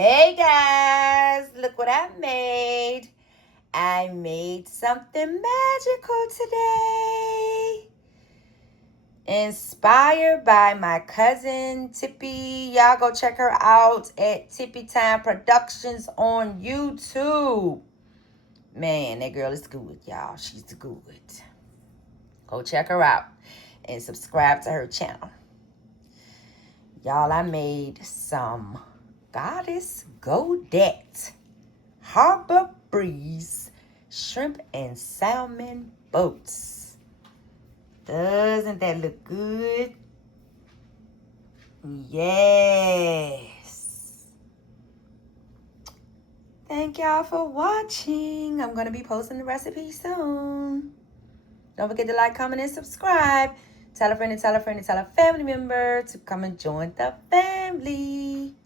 Hey guys, look what I made. I made something magical today. Inspired by my cousin Tippy. Y'all go check her out at Tippy Time Productions on YouTube. Man, that girl is good, y'all. She's good. Go check her out and subscribe to her channel. Y'all, I made some Goddess Goddess Harbor Breeze shrimp and salmon boats. Doesn't that look good? Yes. Thank y'all for watching. I'm going to be posting the recipe soon. Don't forget to like, comment, and subscribe. Tell a friend and tell a friend and tell a family member to come and join the family.